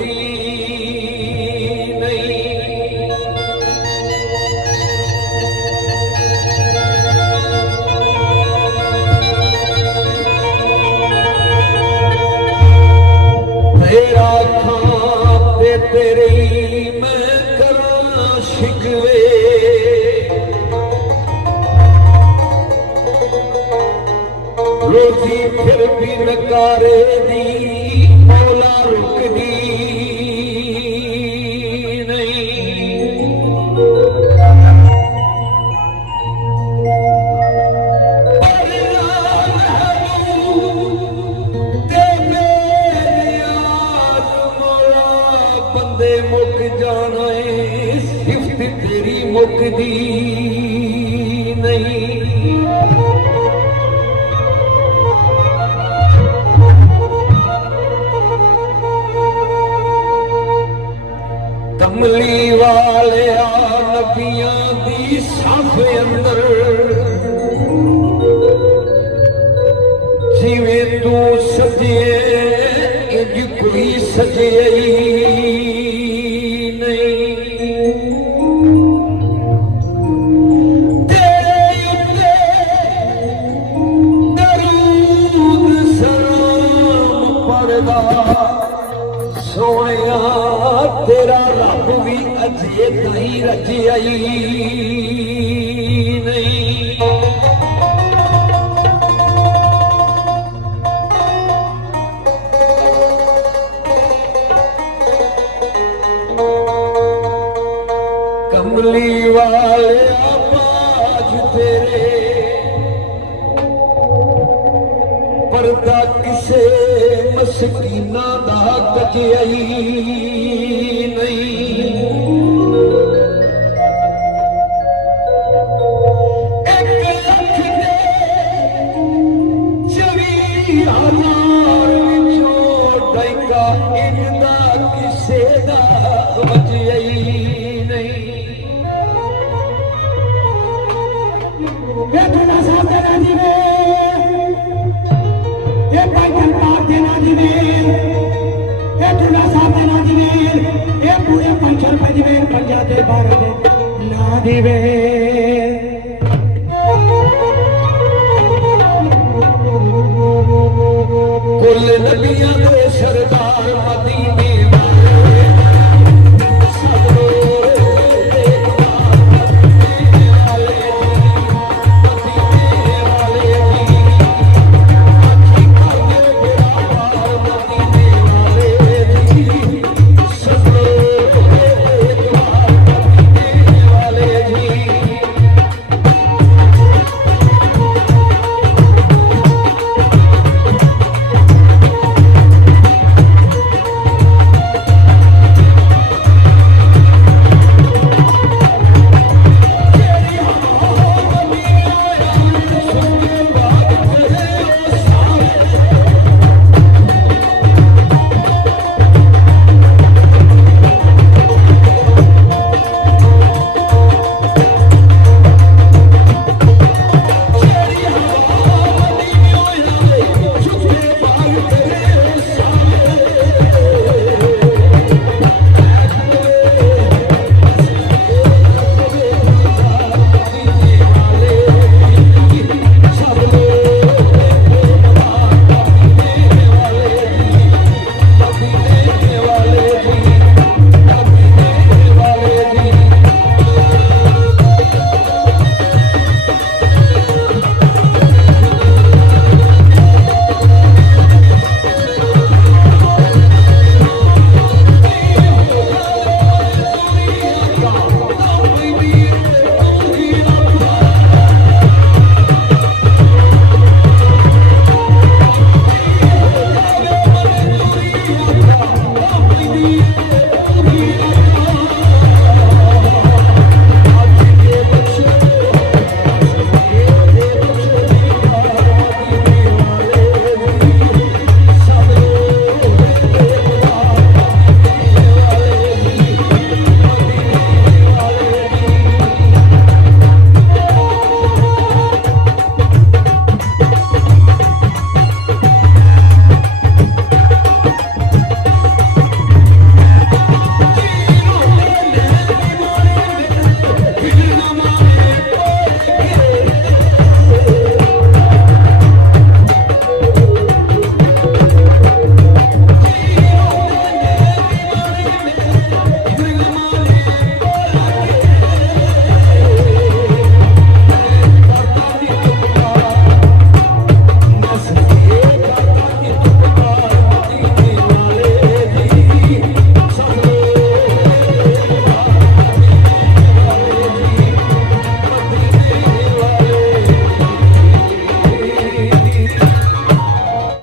मुकदी नहीं। तेरा खां ते तेरी मैं करा शिकवे, रोजी फिर भी नकारे दी मौला रुकदी नहीं। बंदे मुक जाना है, सिफत तेरी मुकदी नहीं। कमली वाले नबियां दी साफ अंदर जिवें तू सजे इंज कोई सजे नहीं। तेरे उत्ते दरूद सलाम पढ़दा सोहणिया तेरा रब भी अजे ताईं रजिया नहीं। कमली वाले आवाज तेरे पर्दा किसे मस्कीना दा कजई नहीं। एक लख दे 24,000 विचों डाइका इंदा किसे दा वजई नहीं। पूरे 500 रुपए दिवे पंजाब भारत ना दिवे। कुल नबियां दे सरदार मदीने Thank you.